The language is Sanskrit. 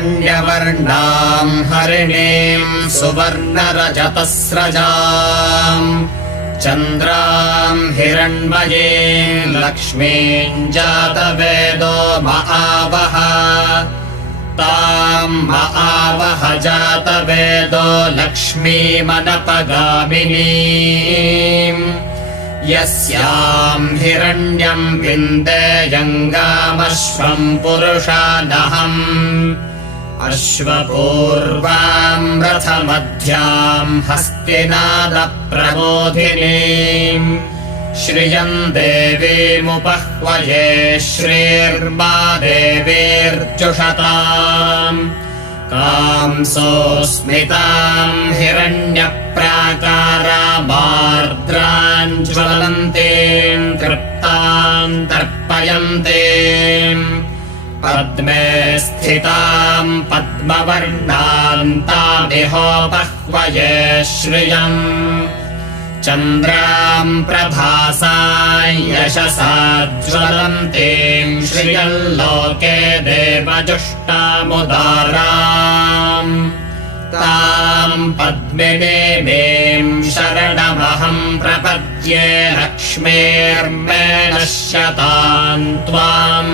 हिरण्यवर्णाम् हरिणीम् सुवर्णरजतस्रजाम् चन्द्राम् हिरण्मयीम् लक्ष्मीम् जातवेदो महावः ताम् महावः जातवेदो लक्ष्मीमनपगामिनीम् यस्याम् हिरण्यम् विन्देयङ्गामश्वम् पुरुषादहम् अश्वपूर्वाम् रथमध्याम् हस्तिनादप्रबोधिनीम् श्रियम् देवीमुपह्वये श्रीर्मा देवीर्जुषताम् कांसोऽस्मिताम् हिरण्यप्राकारामार्द्राम् ज्वलन्तीम् तृप्ताम् तर्पयन्तीम् पद्मे स्थिताम् पद्मवर्णाम् तामिहोपह्वये श्रियम् चन्द्राम् प्रभासा यशसा ज्वलन्तीम् श्रियल्लोके देवजुष्टामुदाराम् ताम् पद्मिनीमीम् शरणमहम् प्रपद्ये लक्ष्मीर्मे नश्यताम् त्वाम्